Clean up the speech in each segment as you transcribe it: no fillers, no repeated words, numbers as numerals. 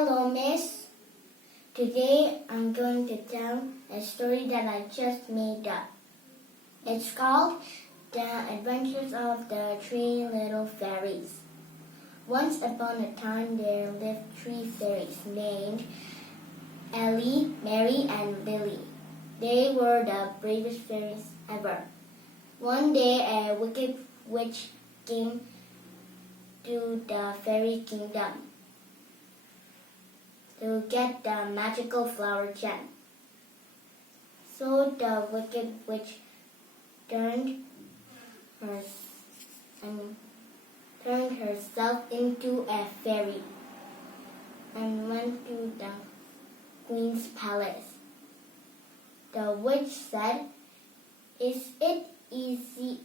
Hello, Miss. Today I'm going to tell a story that I just made up. It's called The Adventures of the Three Little Fairies. Once upon a time there lived three fairies named Ellie, Mary, and Lily. They were the bravest fairies ever. One day a wicked witch came to the fairy kingdom to get the magical flower gem. So the wicked witch turned herself into a fairy and went to the queen's palace. The witch said, "Is it easy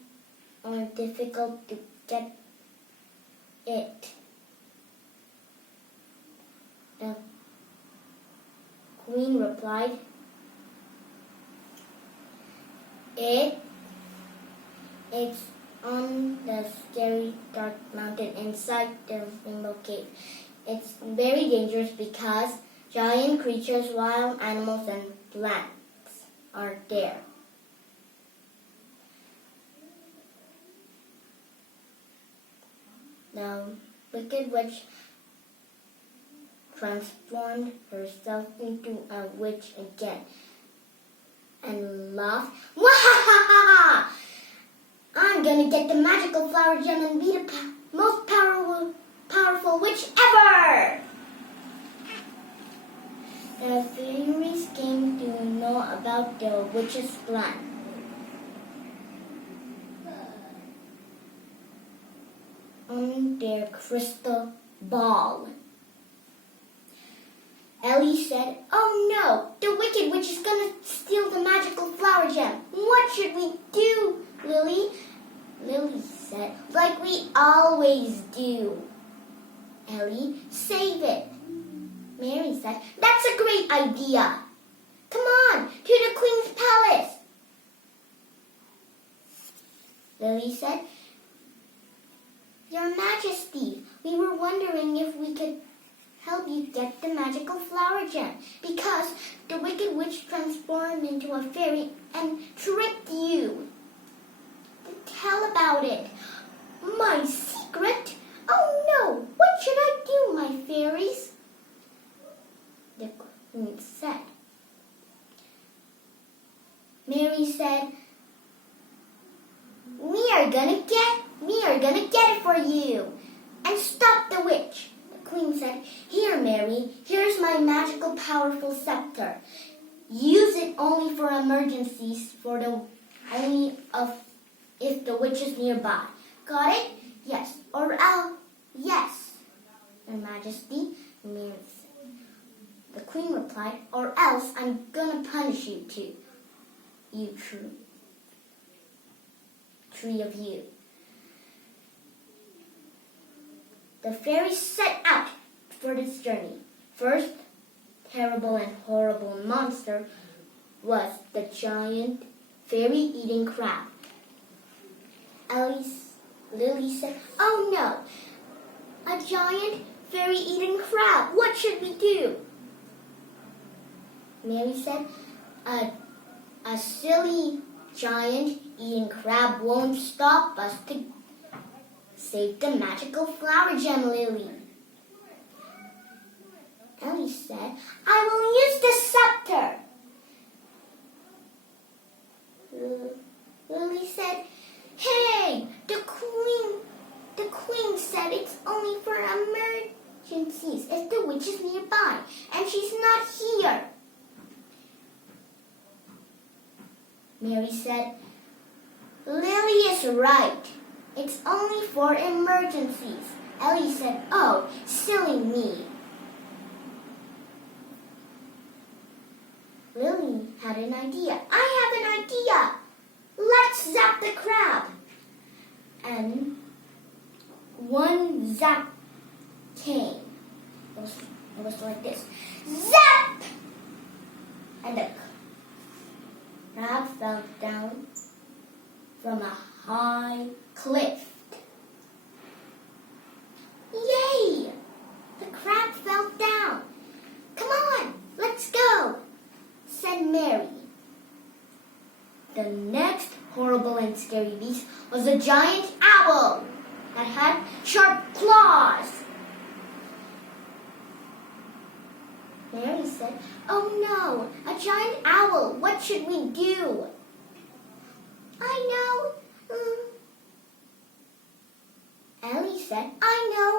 or difficult to get it?" The queen replied, It's on the scary dark mountain inside the rainbow cave. It's very dangerous because giant creatures, wild animals, and plants are there. The wicked witch transformed herself into a witch again and laughed. Wahahaha! I'm gonna get the magical flower gem and be the most powerful witch ever! The fairies came to know about the witch's plan. On their crystal ball, Ellie said, "Oh no, the wicked witch is gonna steal the magical flower gem. What should we do, Lily?" Lily said, "Like we always do." Ellie, "Save it." Mary said, "That's a great idea. Come on, to the queen's palace." Lily said, "Your Majesty, we were wondering if we could help you get the magical flower gem because the wicked witch transformed into a fairy and tricked you." "Tell about it." "My secret? Oh no, what should I do, my fairies?" The queen said. Mary said, We are gonna get it for you and stop the witch." The queen said, "Here, Mary, here's my magical powerful scepter. Use it only for emergencies, if the witch is nearby. Got it?" "Yes, yes, Your Majesty," Mary said. The queen replied, "Or else I'm gonna punish you too, you three of you." The fairies set out for this journey. First terrible and horrible monster was the giant fairy-eating crab. Lily said, "Oh no, a giant fairy-eating crab. What should we do?" Mary said, A silly giant eating crab won't stop us to save the magical flower gem, Lily." Ellie said, "I will use the scepter." Lily said, "Hey, the queen said it's only for emergencies if the witch is nearby, and she's not here." Mary said, "Lily is right. It's only for emergencies." Ellie said, "Oh, silly me." Lily had an idea. "I have an idea. Let's zap the crab." And one zap came. It was like this. Zap! And the crab fell down from a high cliff. Yay! The crab fell down. and scary beast was a giant owl that had sharp claws. Mary said, "Oh no, a giant owl, what should we do?" "I know." Ellie said, "I know,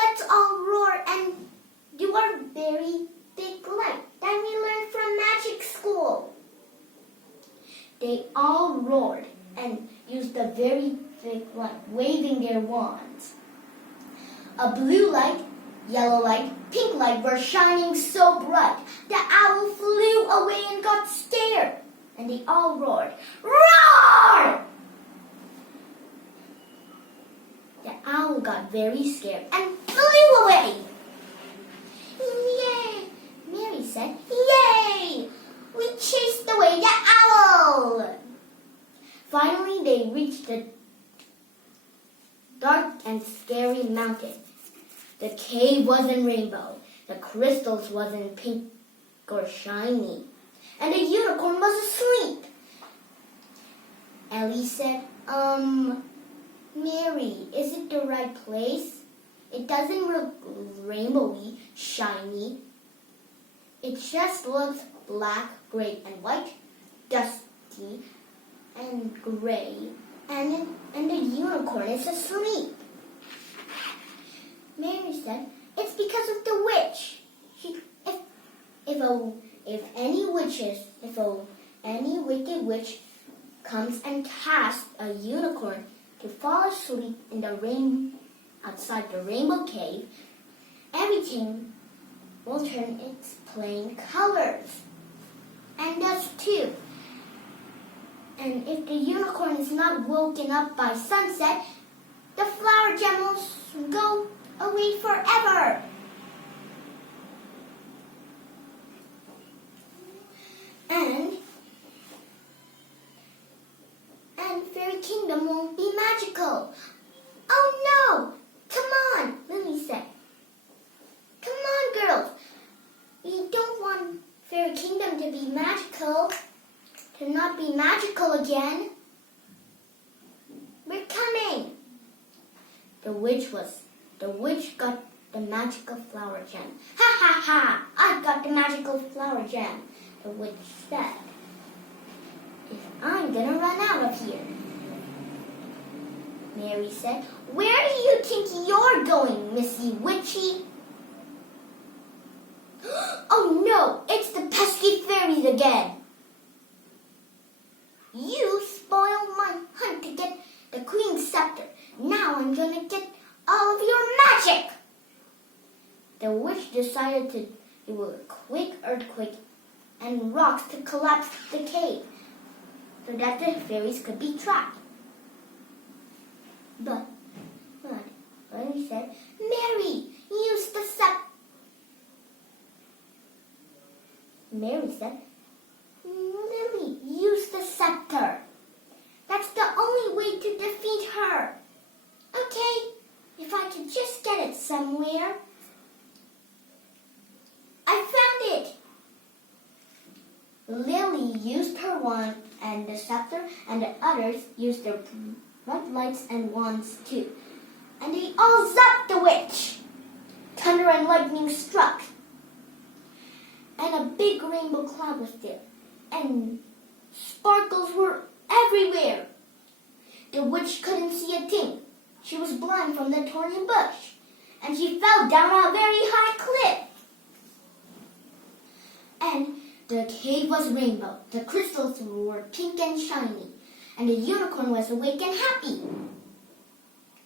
let's all roar and do our very big light that we learned from magic school." They all roared and used a very big light, waving their wands. A blue light, yellow light, pink light were shining so bright. The owl flew away and got scared. And they all roared, "Roar!" The owl got very scared and flew away. "Yay!" Mary said, "Yay! We chased away the owl!" Finally, they reached the dark and scary mountain. The cave wasn't rainbow. The crystals wasn't pink or shiny. And the unicorn was asleep. Ellie said, "Mary, is it the right place? It doesn't look rainbowy, shiny. It just looks black, gray, and white, dusty, and gray, and the unicorn is asleep." Mary said, "It's because of the witch. If any wicked witch comes and casts a unicorn to fall asleep in the rain outside the rainbow cave, everything will turn its plain colors, and us too. And if the unicorn is not woken up by sunset, the flower gem will go away forever." And Fairy Kingdom won't be magical. "Oh no! Come on," Lily said. "Come on, girls. We don't want Fairy Kingdom to be magical, to not be magical again. We're coming." The witch got the magical flower gem. "Ha ha ha! I got the magical flower gem," the witch said. "I'm gonna run out of here." Mary said, "Where do you think you're going, Missy Witchy?" "Oh no, it's the pesky fairies again. You spoiled my hunt to get the Queen's scepter. Now I'm gonna get all of your magic." The witch decided to do a quick earthquake and rocks to collapse the cave so that the fairies could be trapped. But Lily said, "Mary, use the scepter." Mary said, "Lily, use the scepter. That's the only way to defeat her." "Okay, if I could just get it somewhere." "I found it." Lily used her wand and the scepter, and the others used their bright lights and wands too. And they all zapped the witch. Thunder and lightning struck. And a big rainbow cloud was there. And sparkles were everywhere. The witch couldn't see a thing. She was blind from the thorny bush. And she fell down a very high cliff. And the cave was rainbow. The crystals were pink and shiny. And the unicorn was awake and happy.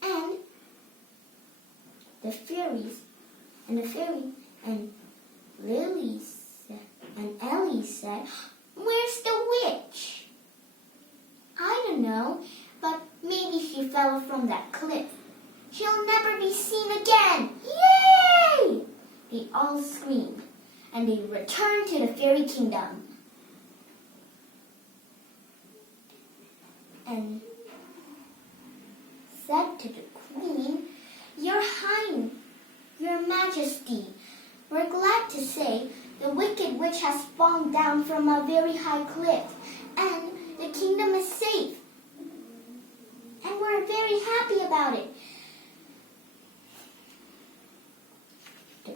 And the fairies and Lily and Ellie said, "Where's the witch?" "I don't know, but maybe she fell from that cliff. She'll never be seen again." "Yay!" They all screamed, and they returned to the fairy kingdom. And said to the queen, "Your Highness, Your Majesty, we're glad to say the wicked witch has fallen down from a very high cliff, and the kingdom is safe. were very happy about it. The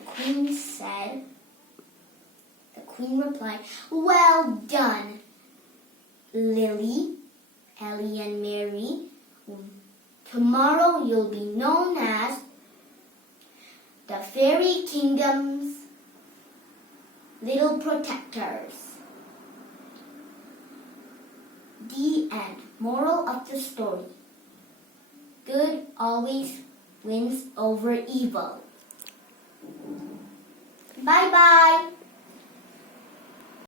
Queen replied, "Well done, Lily, Ellie, and Mary. Tomorrow you'll be known as the Fairy Kingdom's little protectors." The end. Moral of the story: good always wins over evil. Bye-bye.